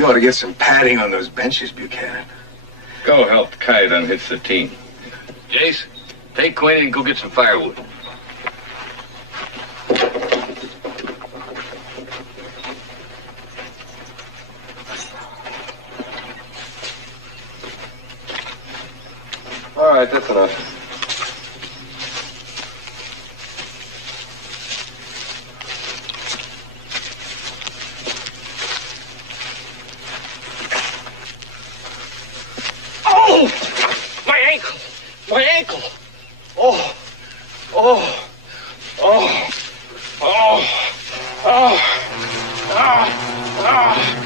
You ought to get some padding on those benches, Buchanan. Go help Kite unhitch the team. Jace, take Quinn and go get some firewood. All right, that's enough. Oh! My ankle! My ankle! Oh! Oh! Oh! Oh! Oh! Ah! Ah!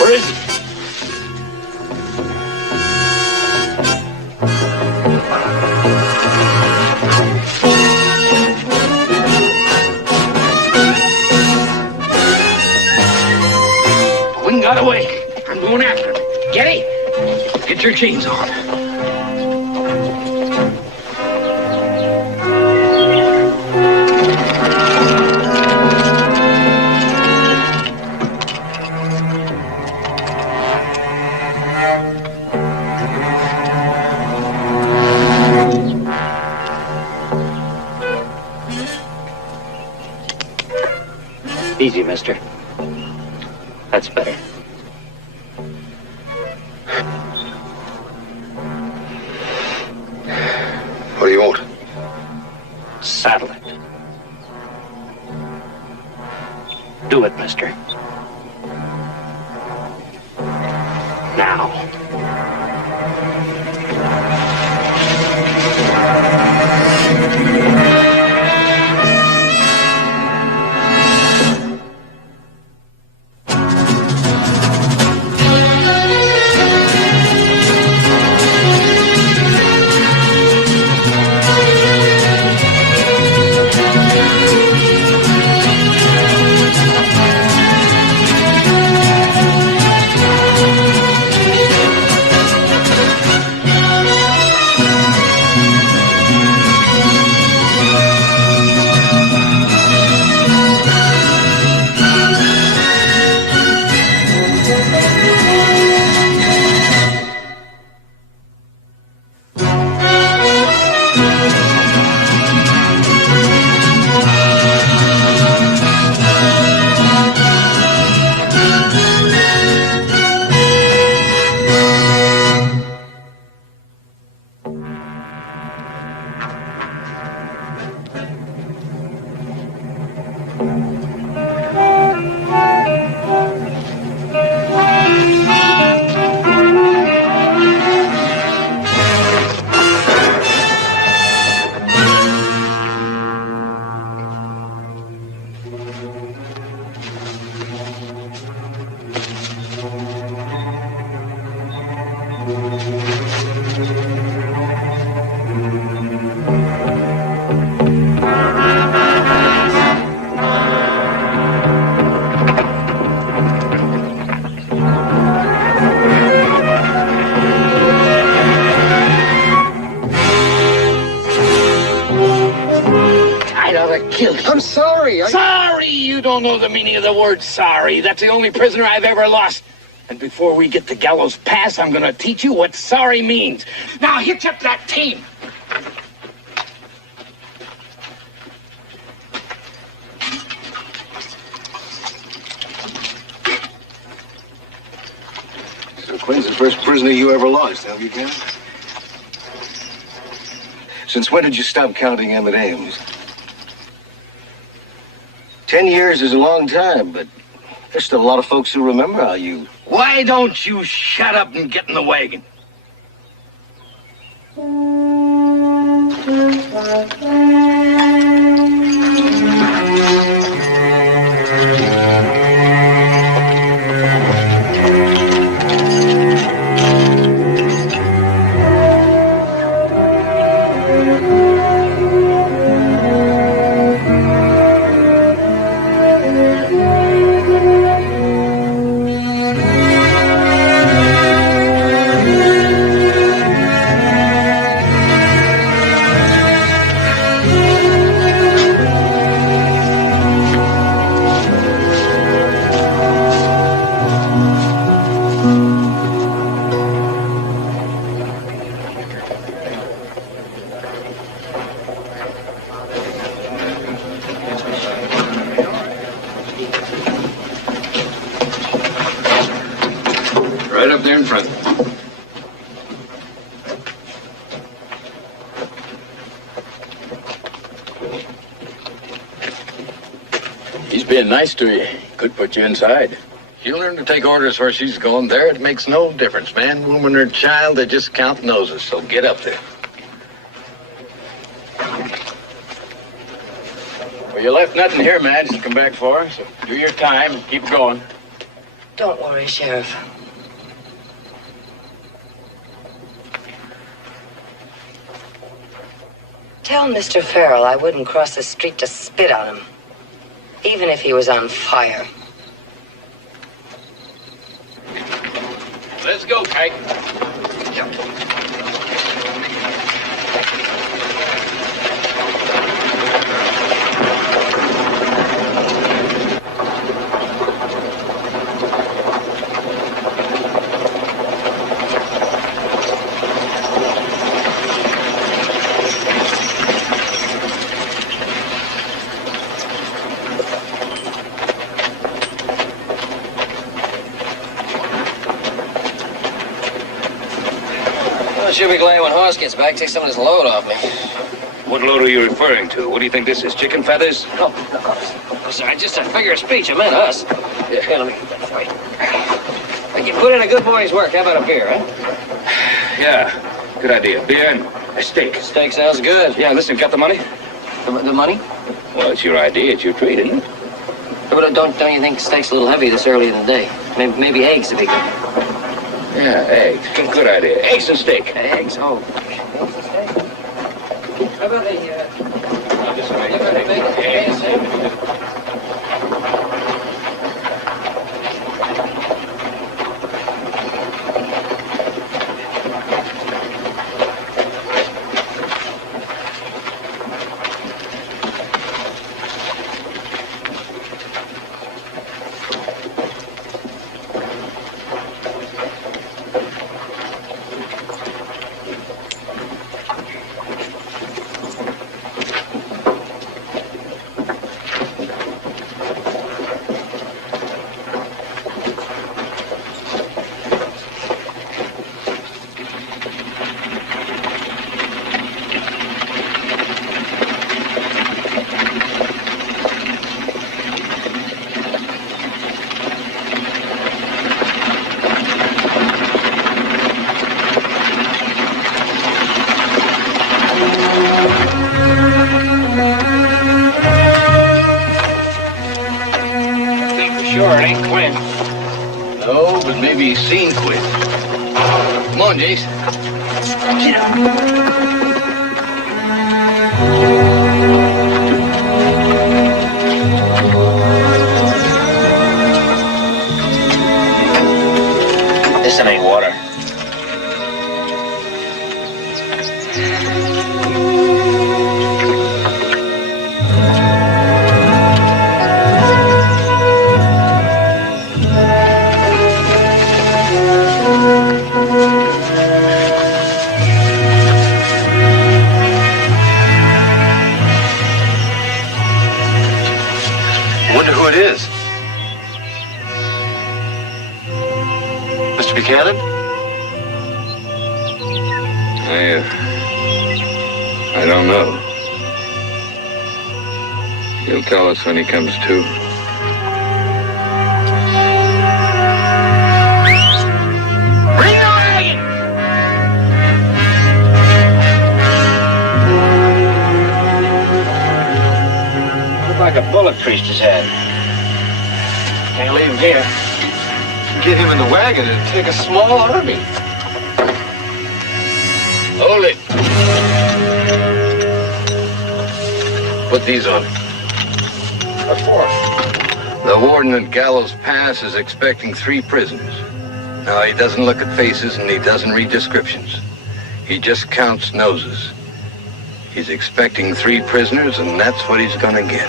Where is he? Quinn got away. I'm going after him. Get it? Get your chains on. Easy, mister. That's better. What do you want? Saddle it. Do it, mister. Now. I'm sorry. Sorry! You don't know the meaning of the word sorry. That's the only prisoner I've ever lost. And before we get to Gallows Pass, I'm gonna teach you what sorry means. Now hitch up that team. So Quinn's the first prisoner you ever lost, huh, Buchanan? Since when did you stop counting M&Ms? 10 years is a long time, but there's still a lot of folks who remember how you... Why don't you shut up and get in the wagon? Right up there in front. He's being nice to you. Could put you inside. You learn to take orders where she's going. There, it makes no difference. Man, woman, or child, they just count noses. So get up there. Well, you left nothing here, Madge, to come back for, so do your time and keep going. Don't worry, Sheriff. Tell Mr. Farrell I wouldn't cross the street to spit on him, even if he was on fire. Let's go, Kike. She'll be glad when Hoss gets back. Take some of this load off me. What load are you referring to? What do you think this is, chicken feathers? No, sorry, just a figure of speech. I meant us. Here, let me get that for you. I can put in a good morning's work. How about a beer, huh? Yeah, good idea. Beer and a steak. Steak sounds good. Yeah, listen, got the money? The money? Well, it's your idea. It's your treat, isn't it? But don't you think steak's a little heavy this early in the day? Maybe eggs would be good. Yeah, eggs. Good idea. Eggs and steak. Eggs? Oh. Eggs and steak? How about the, I'll just make eggs? Sure, it ain't Quinn. No, but maybe he's seen Quinn. Come on, Jace. Get up. This ain't water. Wonder who it is. Mr. Buchanan? I don't know. He'll tell us when he comes to. Bring the wagon! Looked like a bullet priest his head. Can't leave him here. Get him in the wagon and take a small army. Hold it. Put these on. What for? The warden at Gallows Pass is expecting 3 prisoners. Now, he doesn't look at faces and he doesn't read descriptions. He just counts noses. He's expecting 3 prisoners, and that's what he's gonna get.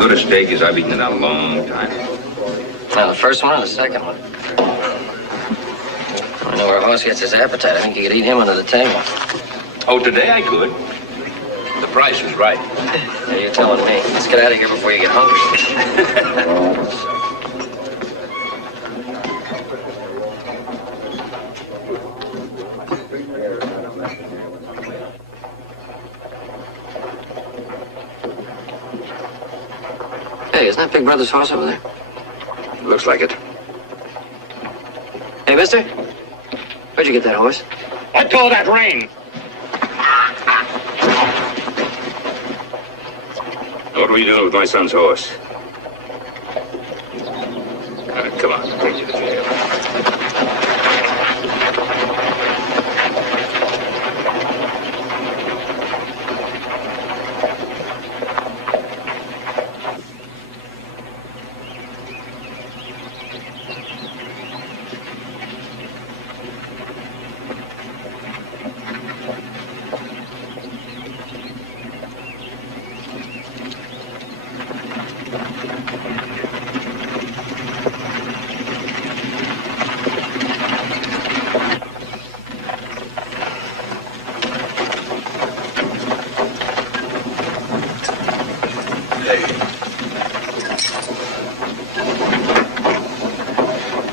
good a steak as I've eaten in a long time. Now, the first one or the second one? I know where a horse gets his appetite. I think you could eat him under the table. Oh, today I could. The price was right. Yeah, you're telling me. Let's get out of here before you get hungry. Hey, isn't that Big Brother's horse over there? Looks like it. Hey, mister. Where'd you get that horse? Let go of that rein. What were you doing with my son's horse? Come on, bring you to jail.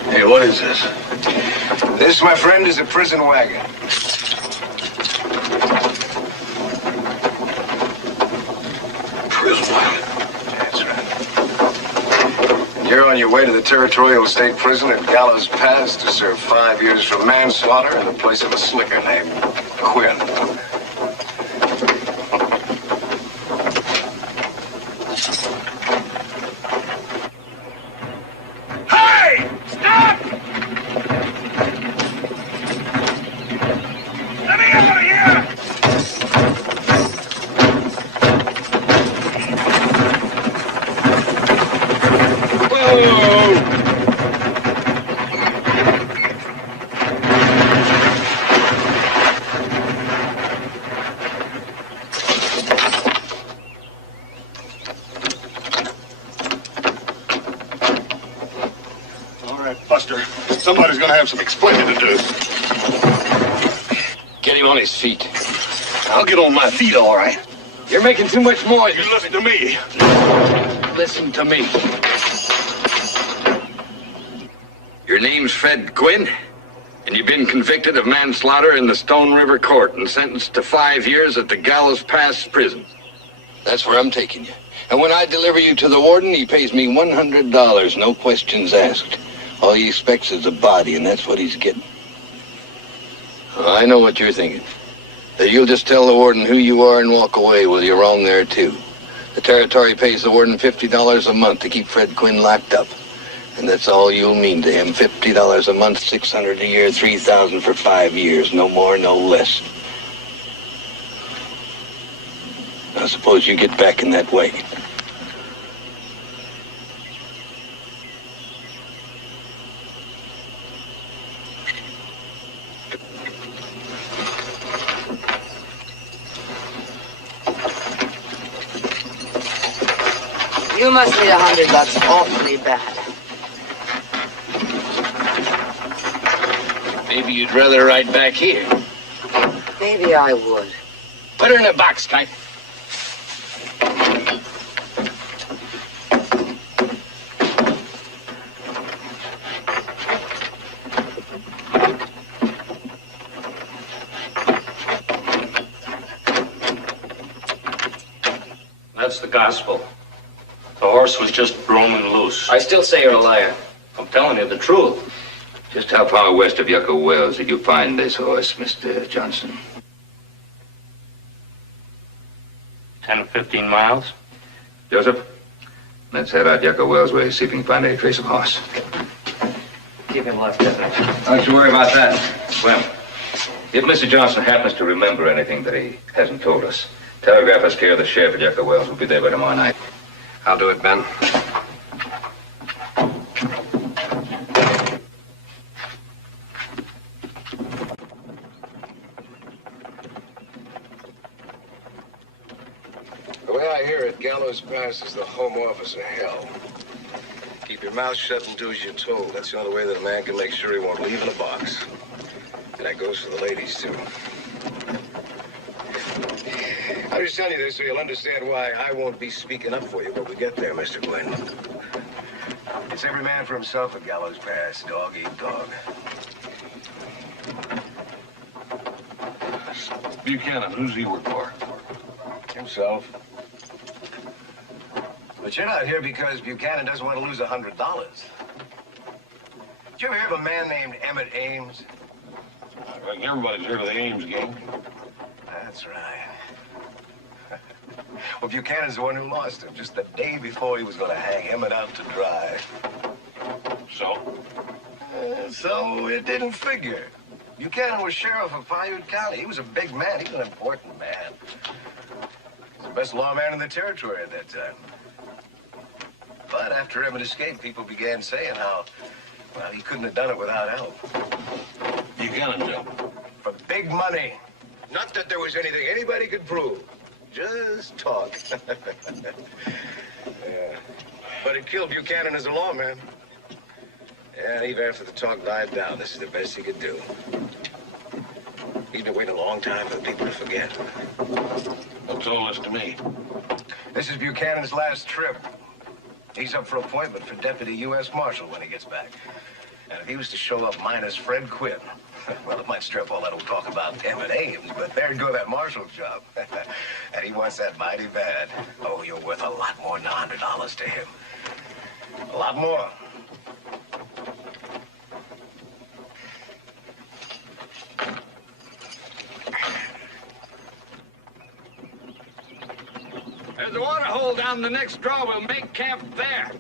Hey, what is this? This, my friend, is a prison wagon. Prison wagon? That's right. You're on your way to the Territorial State Prison at Gallows Pass to serve 5 years for manslaughter in the place of a slicker named Quinn. Buster, somebody's gonna have some explaining to do. Get him on his feet. I'll get on my feet, all right. You're making too much noise. You listen to me. Listen to me. Your name's Fred Quinn, and you've been convicted of manslaughter in the Stone River Court and sentenced to 5 years at the Gallows Pass prison. That's where I'm taking you. And when I deliver you to the warden, he pays me $100, no questions asked. All he expects is a body, and that's what he's getting. I know what you're thinking. That you'll just tell the warden who you are and walk away. Well, you're wrong there, too. The territory pays the warden $50 a month to keep Fred Quinn locked up. And that's all you'll mean to him. $50 a month, $600 a year, $3,000 for 5 years. No more, no less. Now, suppose you get back in that wagon. You must need $100 awfully bad. Maybe you'd rather ride back here. Maybe I would. Put her in a box, Kite. That's the gospel. The horse was just roaming loose. I still say you're a liar. I'm telling you the truth. Just how far west of Yucca Wells did you find this horse, Mr. Johnson? 10 or 15 miles. Joseph, let's head out Yucca Wells way, see if we can find any trace of horse. Keep him left, Deputy. Don't you worry about that. Well, if Mr. Johnson happens to remember anything that he hasn't told us, telegraph us care of the sheriff at Yucca Wells. We'll be there by tomorrow night. I'll do it, Ben. The way I here at Gallows Pass is the home office of hell. Keep your mouth shut and do as you're told. That's the only way that a man can make sure he won't leave in a box. And that goes for the ladies, too. I'm just telling you this so you'll understand why I won't be speaking up for you when we get there, Mr. Glenn. It's every man for himself at Gallows Pass. Dog eat dog. Buchanan, who's he work for? Himself. But you're not here because Buchanan doesn't want to lose $100. Did you ever hear of a man named Emmett Ames? I think everybody's heard of the Ames gang. That's right. Well, Buchanan's the one who lost him just the day before he was going to hang Emmett out to dry. So it didn't figure. Buchanan was sheriff of Piute County. He was a big man. He was an important man. He was the best lawman in the territory at that time. But after Emmett escaped, people began saying how, well, he couldn't have done it without help. Buchanan's help. For big money. Not that there was anything anybody could prove. Just talk. Yeah. But it killed Buchanan as a lawman. And even after the talk died down, this is the best he could do. He'd been waiting a long time for the people to forget. That's all this to me. This is Buchanan's last trip. He's up for appointment for Deputy U.S. Marshal when he gets back. And if he was to show up minus Fred Quinn, well, it might strip all that old talk about Emmett Ames, but there'd go that marshal's job. And he wants that mighty bad. Oh, you're worth a lot more than $100 to him. A lot more. There's a water hole down the next draw. We'll make camp there.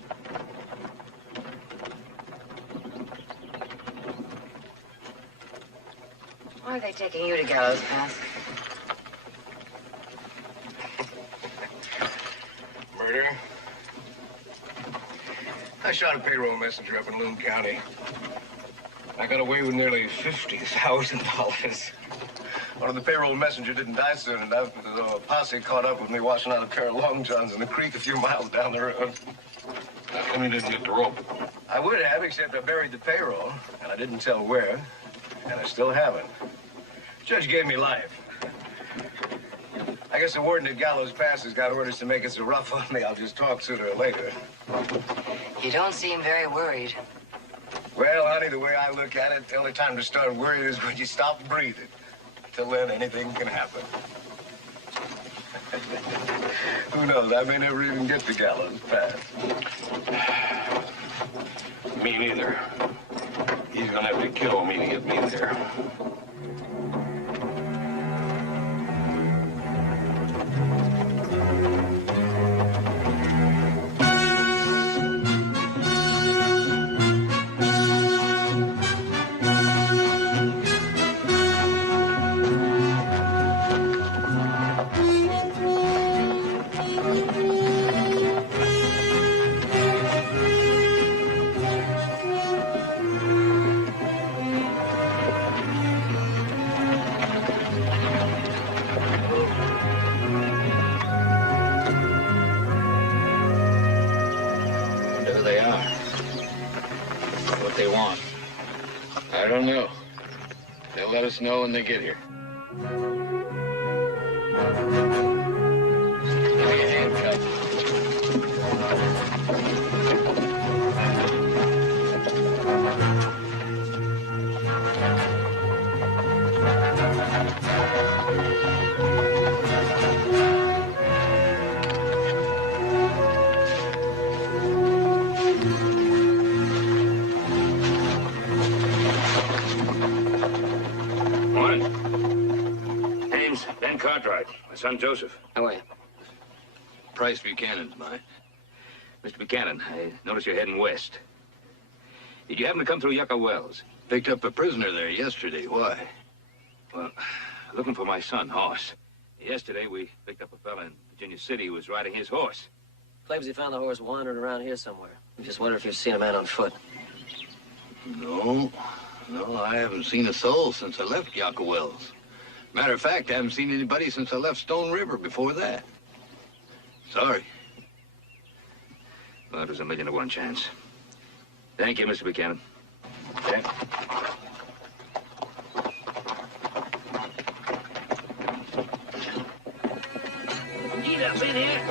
Why are they taking you to Gallows Pass? Murder. I shot a payroll messenger up in Loon County. I got away with nearly $50,000. One of the payroll messenger didn't die soon enough, but a posse caught up with me washing out a pair of long johns in the creek a few miles down the road. How come you didn't get the rope? I would have, except I buried the payroll, and I didn't tell where, and I still haven't. Judge gave me life. I guess the warden at Gallows Pass has got orders to make it so rough on me I'll just talk sooner or later. You don't seem very worried. Well, honey, the way I look at it, the only time to start worrying is when you stop breathing. Till then, anything can happen. Who knows? I may never even get to Gallows Pass. Me neither. He's gonna have to kill me to get me there. I don't know. They'll let us know when they get here. Give me a handcuff. My son, Joseph. How are you? Price Buchanan's mine. Mr. Buchanan, I notice you're heading west. Did you happen to come through Yucca Wells? Picked up a prisoner there yesterday. Why? Well, looking for my son, Hoss. Yesterday, we picked up a fella in Virginia City who was riding his horse. Claims he found the horse wandering around here somewhere. I just wonder if you've seen a man on foot. No, I haven't seen a soul since I left Yucca Wells. Matter of fact, I haven't seen anybody since I left Stone River before that. Sorry. Well, it was 1,000,000 to 1 chance. Thank you, Mr. Buchanan. Okay. Heat up in here.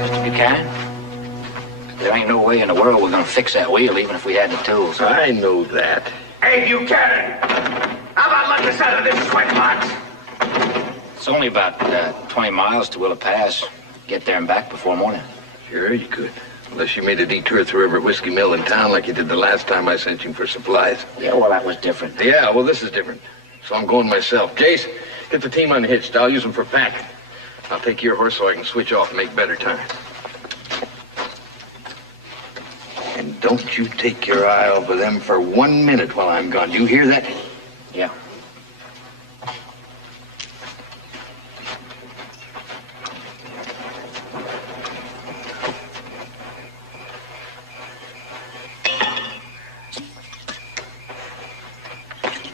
Mr. Buchanan, there ain't no way in the world we're gonna fix that wheel, even if we had the tools. I know that. Hey, Buchanan! How about letting us out of this sweatbox? It's only about 20 miles to Willow Pass. Get there and back before morning. Sure, you could. Unless you made a detour through every whiskey mill in town like you did the last time I sent you for supplies. Yeah, well, that was different. Yeah, well, this is different. So I'm going myself. Jace, get the team unhitched. I'll use them for packing. I'll take your horse so I can switch off and make better time. And don't you take your eye off of them for 1 minute while I'm gone. Do you hear that? Yeah.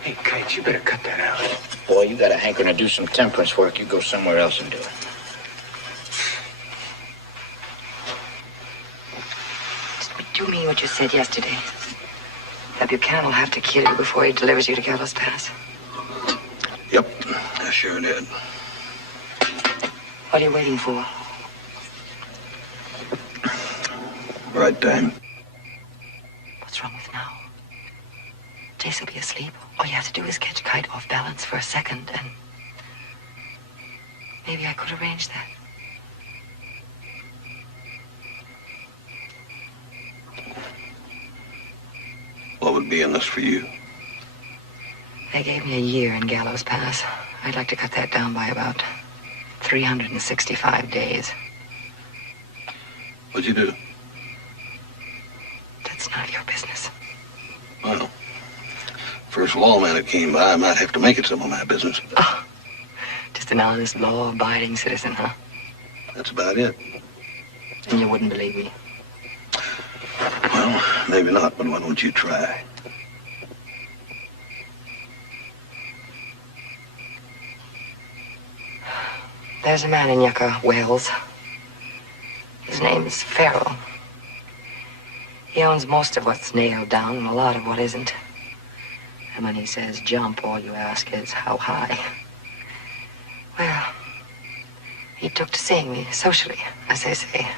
Hey, Kite, you better cut that out. Boy, you got a hankering to do some temperance work. You go somewhere else and do it. Do you mean what you said yesterday? That Buchanan will have to kill you before he delivers you to Gallows Pass? Yep, I sure did. What are you waiting for? Right time. What's wrong with now? Jace will be asleep. All you have to do is catch Kite off balance for a second, and maybe I could arrange that. What would be in this for you? They gave me a year in Gallows Pass. I'd like to cut that down by about 365 days. What'd you do? That's none of your business. Well, first lawman that came by might have to make it some of my business. Oh, just an honest, law-abiding citizen, huh? That's about it. And you wouldn't believe me. Well, maybe not, but why don't you try? There's a man in Yucca, Wales. His name's Farrell. He owns most of what's nailed down and a lot of what isn't. And when he says jump, all you ask is how high. Well, he took to seeing me socially, as they say,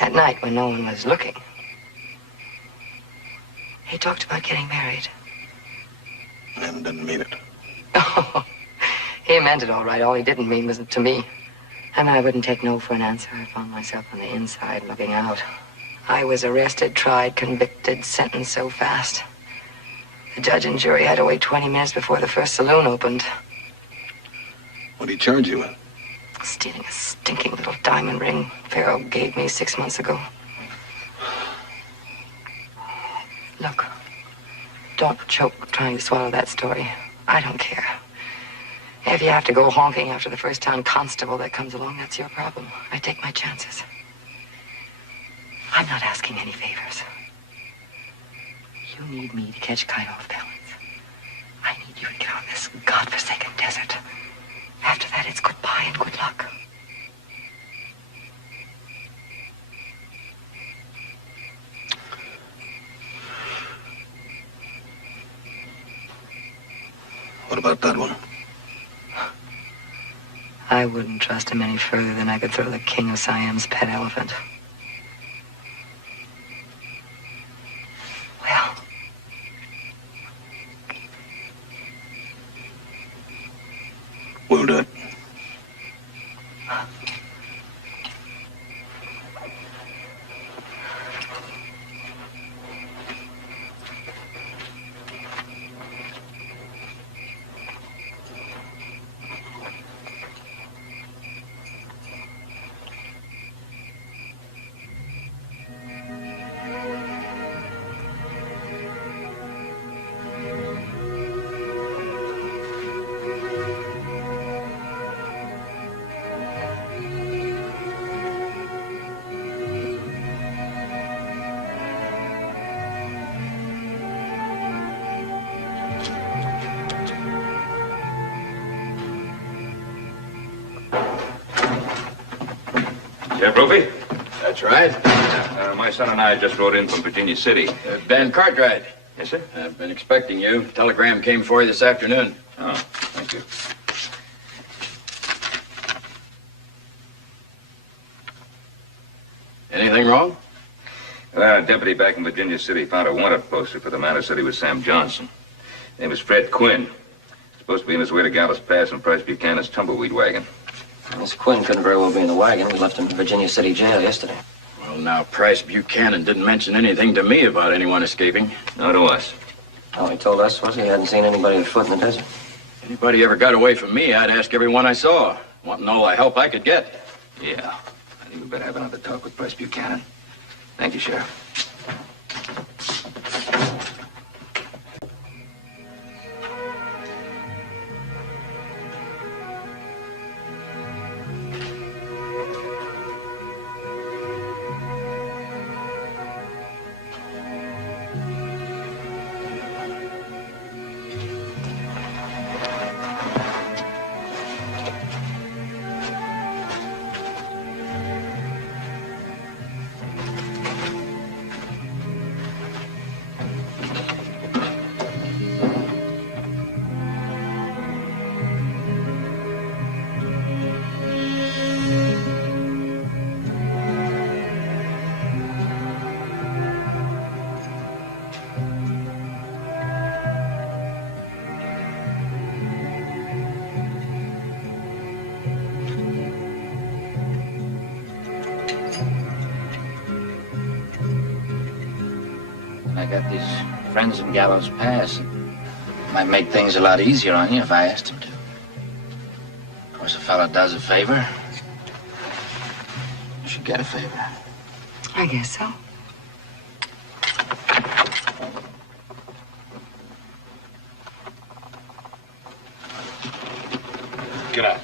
at night when no one was looking. He talked about getting married. And didn't mean it. Oh, he meant it all right. All he didn't mean was to me. And I wouldn't take no for an answer. I found myself on the inside looking out. I was arrested, tried, convicted, sentenced so fast. The judge and jury had to wait 20 minutes before the first saloon opened. What did he charge you with? Stealing a stinking little diamond ring Farrell gave me 6 months ago. Look, don't choke trying to swallow that story. I don't care. If you have to go honking after the first town constable that comes along, that's your problem. I take my chances. I'm not asking any favors. You need me to catch Kite off balance. I need you to get on this godforsaken desert. After that, it's goodbye and good luck. What about that one? I wouldn't trust him any further than I could throw the king of Siam's pet elephant. Well, We'll do it. Sheriff Brophy? That's right. My son and I just rode in from Virginia City. Ben Cartwright. Yes, sir? I've been expecting you. Telegram came for you this afternoon. Oh, thank you. Anything wrong? A deputy back in Virginia City found a wanted poster for the man who said he was Sam Johnson. His name was Fred Quinn. Supposed to be on his way to Gallows Pass in Price Buchanan's tumbleweed wagon. Miss Quinn couldn't very well be in the wagon. We left him in Virginia City jail yesterday. Well, now, Price Buchanan didn't mention anything to me about anyone escaping. No, to us. All he told us was he hadn't seen anybody afoot in the desert. Anybody ever got away from me, I'd ask everyone I saw. Wanting all the help I could get. Yeah. I think we better have another talk with Price Buchanan. Thank you, Sheriff. I got these friends in Gallows Pass. Might make things a lot easier on you if I asked him to. Of course, a fellow does a favor, you should get a favor. I guess so. Get out.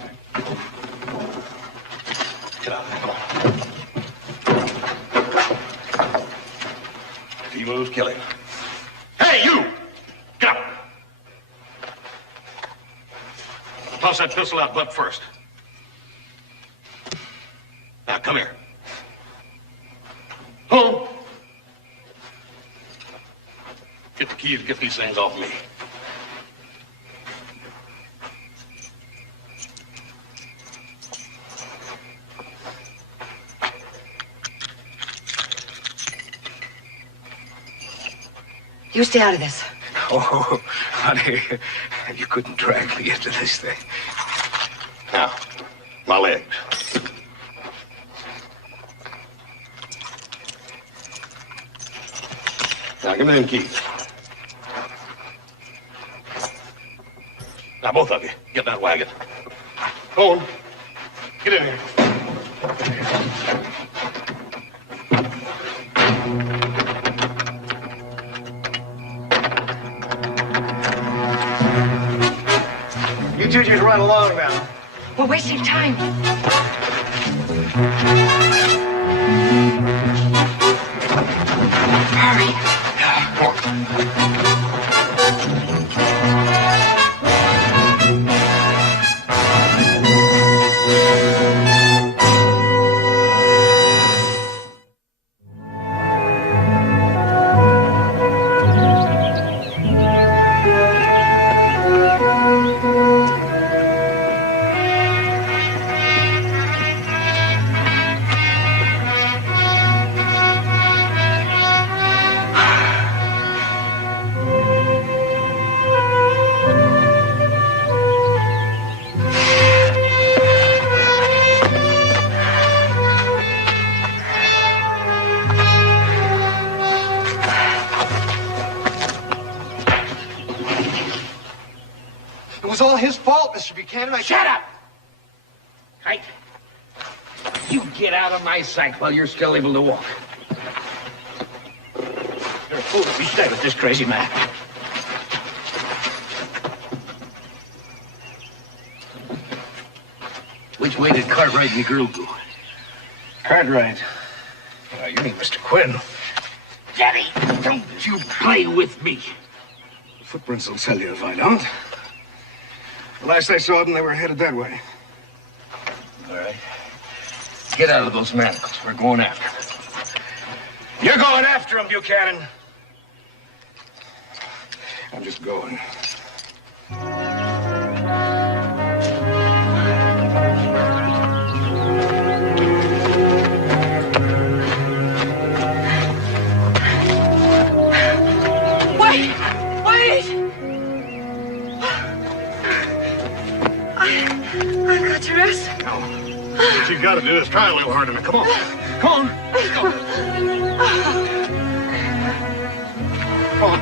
Get out. Come on. If he moves, kill him. Hey, you! Get up! Toss that pistol out butt first. Now, come here. Home. Get the keys, get these things off me. You stay out of this. Oh, honey, you couldn't drag me into this thing. Now, my legs. Now, give me them keys. Now, both of you, get in that wagon. Go on. Get in here. You two just run along now. We're wasting time. Hurry. It was all his fault, Mr. Buchanan. Shut up! Kite, you get out of my sight while you're still able to walk. You're a fool to be stay with this crazy man. Which way did Cartwright and the girl go? Cartwright. You mean Mr. Quinn. Daddy, don't you play with me. Footprints will tell you if I don't. The last I saw them, they were headed that way. All right. Get out of those manacles. We're going after them. You're going after him, Buchanan. I'm just going. Wait! I've got to rest. No. What you gotta do is try a little harder now. Come on. Come on. Let's go. Come on.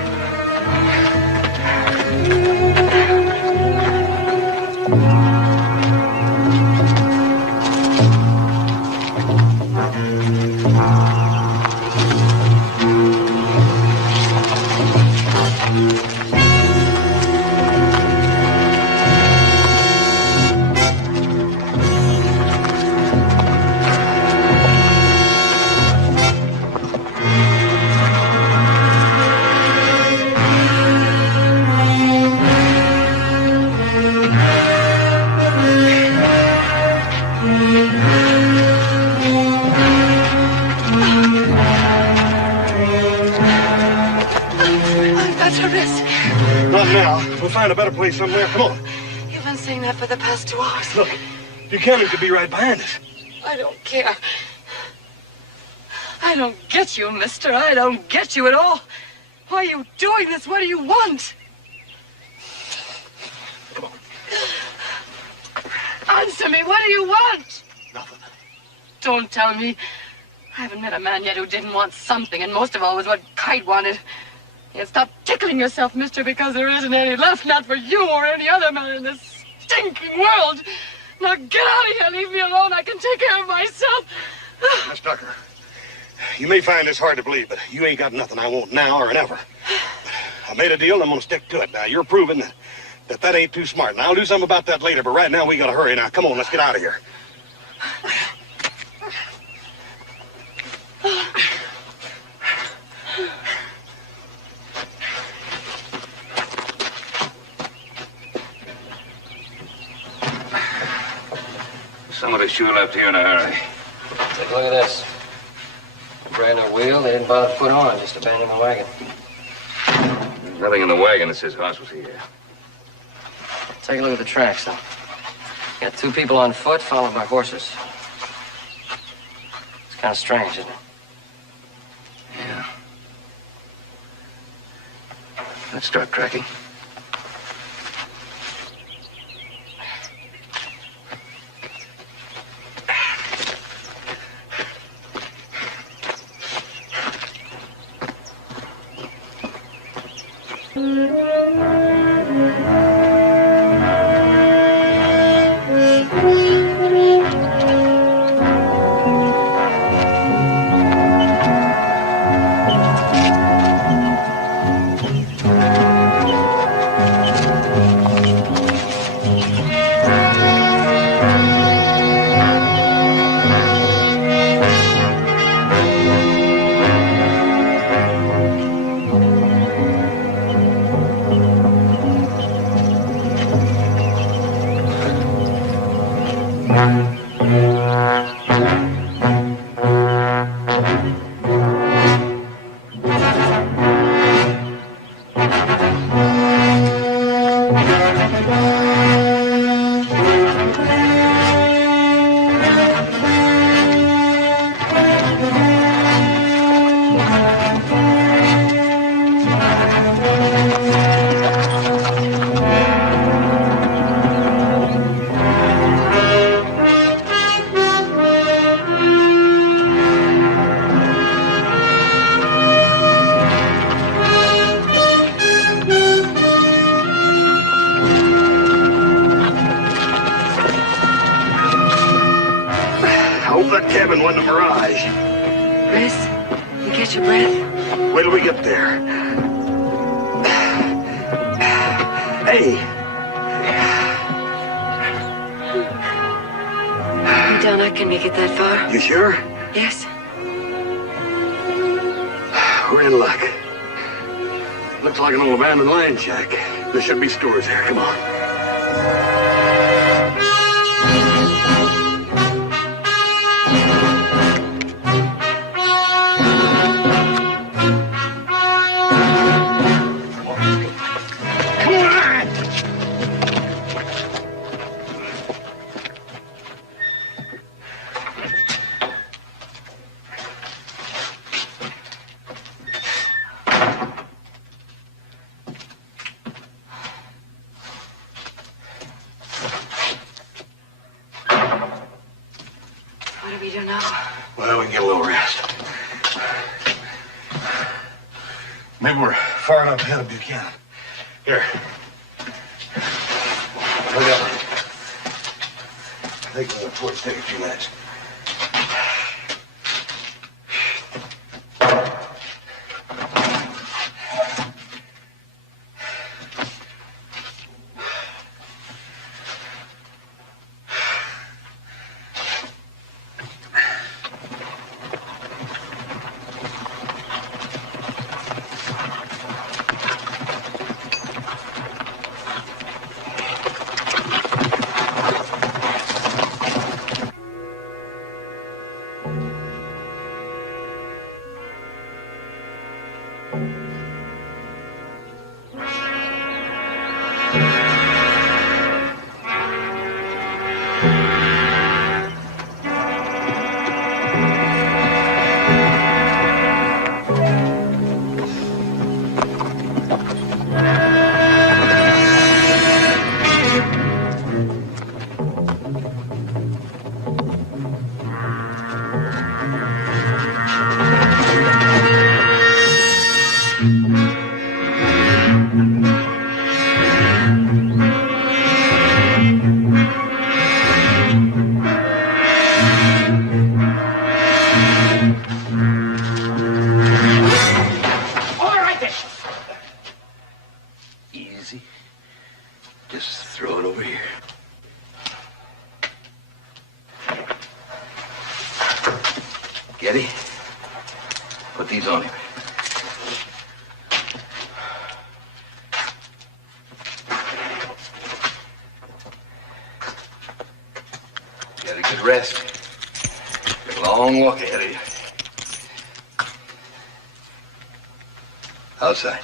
We'll find a better place somewhere. Come on. You've been saying that for the past 2 hours. Look, Buchanan could be right behind us. I don't care. I don't get you, mister. I don't get you at all. Why are you doing this? What do you want? Come on. Answer me. What do you want? Nothing. Don't tell me. I haven't met a man yet who didn't want something, and most of all was what Kite wanted. Yeah, stop tickling yourself, mister, because there isn't any left, not for you or any other man in this stinking world. Now get out of here, leave me alone, I can take care of myself. Miss Tucker, you may find this hard to believe, but you ain't got nothing I want now or never. I made a deal and I'm gonna stick to it. Now, you're proving that ain't too smart. And I'll do something about that later, but right now we gotta hurry. Now, come on, let's get out of here. Somebody sure left here in a hurry. Take a look at this. Brand new wheel, they didn't bother to put on, just abandoned the wagon. There's nothing in the wagon that says horse was here. Take a look at the tracks, though. Got 2 people on foot, followed by horses. It's kind of strange, isn't it? Yeah. Let's start tracking. Jack. There should be stores there. Come on. know. Well, we can get a little rest. Maybe we're far enough ahead of Buchanan. Here. Look up. I think the torch take a few minutes. Just throw it over here. Getty, put these on him. Get a good rest. Got a long walk ahead of you. Outside.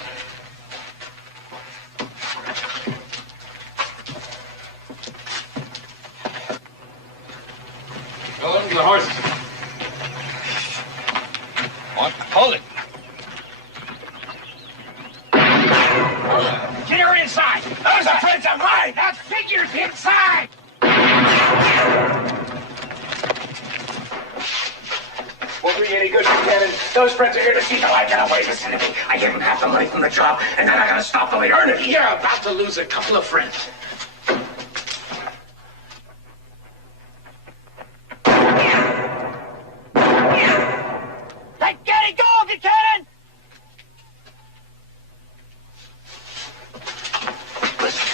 Go into the horses. Hold it. Get her inside. Those are friends of mine. That figure's inside. Won't do you any good, Buchanan. Those friends are here to see till I get away. Listen to me. I give them half the money from the job, and then I gotta stop them eternity. You're about to lose a couple of friends. Let Getty go, Buchanan! Listen,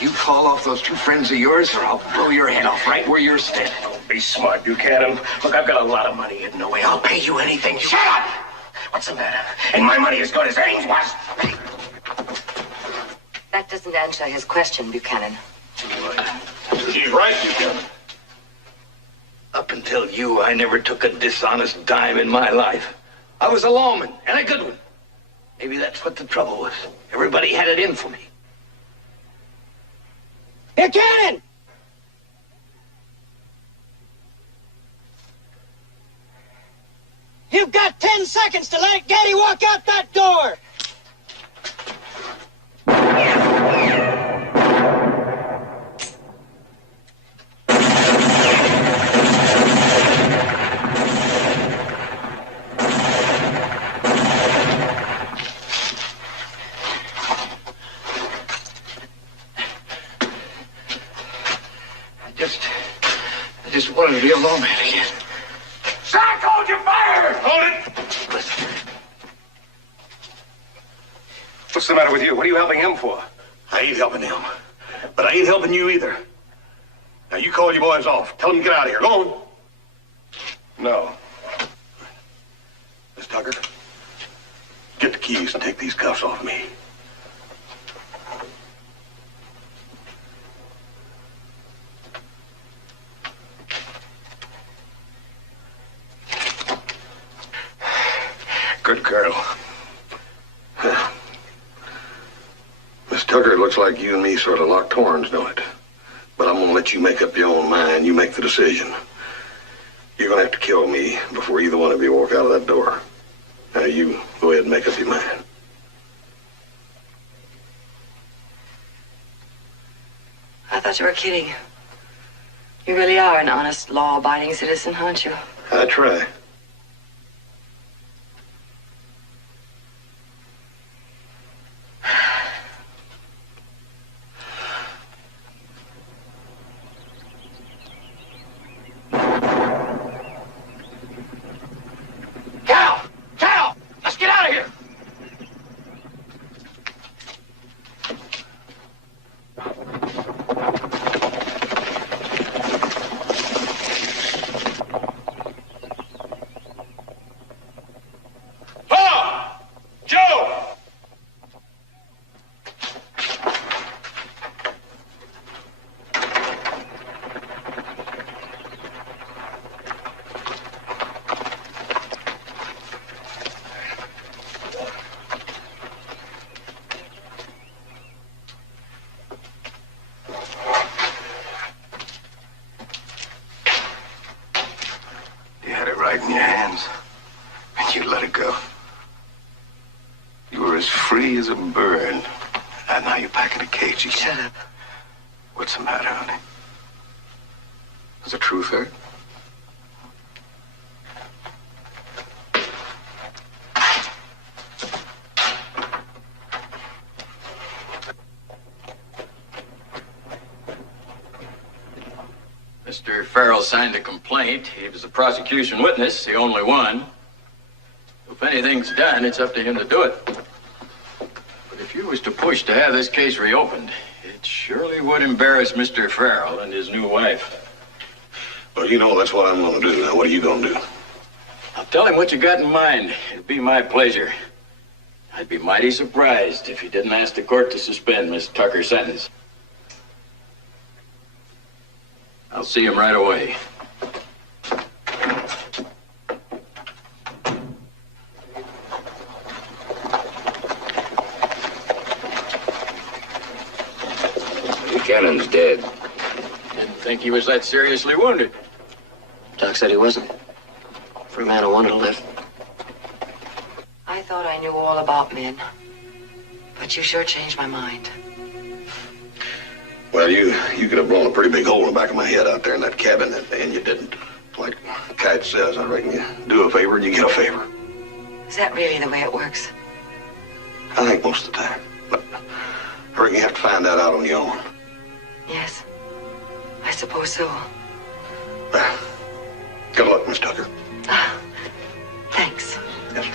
you call off those two friends of yours, or I'll blow your head off right where you're standing. Be smart, Buchanan. Look, I've got a lot of money hidden away. I'll pay you anything you... Shut up! What's the matter? Ain't my money as good as Ames was? That doesn't answer his question, Buchanan. He's right, Buchanan. Up until you, I never took a dishonest dime in my life. I was a lawman, and a good one. Maybe that's what the trouble was. Everybody had it in for me. Buchanan! You've got 10 seconds to let Getty walk out that door! I just wanted to be a lawman again. Zach, hold your fire! Hold it! Listen. What's the matter with you? What are you helping him for? I ain't helping him. But I ain't helping you either. Now, you call your boys off. Tell them to get out of here. Go on. No. Miss Tucker, get the keys and take these cuffs off me. Good girl. Miss Tucker, it looks like you and me sort of locked horns, don't it? But I'm gonna let you make up your own mind. You make the decision. You're gonna have to kill me before either one of you walk out of that door. Now, you go ahead and make up your mind. I thought you were kidding. You really are an honest, law-abiding citizen, aren't you? I try. Cal! Cal! Let's get out of here! Bob! Joe! You had it right in your hands, and you let it go. You were as free as a bird, and now you're back in a cage again. Shut up. What's the matter, honey? Does the truth hurt? Mr. Farrell signed a complaint. He was the prosecution witness, the only one. If anything's done, it's up to him to do it. But if you was to push to have this case reopened, it surely would embarrass Mr. Farrell and his new wife. Well, you know that's what I'm going to do. Now, what are you going to do? I'll tell him what you got in mind. It'd be my pleasure. I'd be mighty surprised if he didn't ask the court to suspend Miss Tucker's sentence. I'll see him right away. Buchanan's dead. Didn't think he was that seriously wounded. Doc said he wasn't. For a man who wanted to live. I thought I knew all about men. But you sure changed my mind. Well, you could have blown a pretty big hole in the back of my head out there in that cabin, and you didn't. Like Kite says, I reckon you do a favor and you get a favor. Is that really the way it works? I think most of the time. But I reckon you have to find that out on your own. Yes. I suppose so. Well, good luck, Miss Tucker. Thanks. Yes.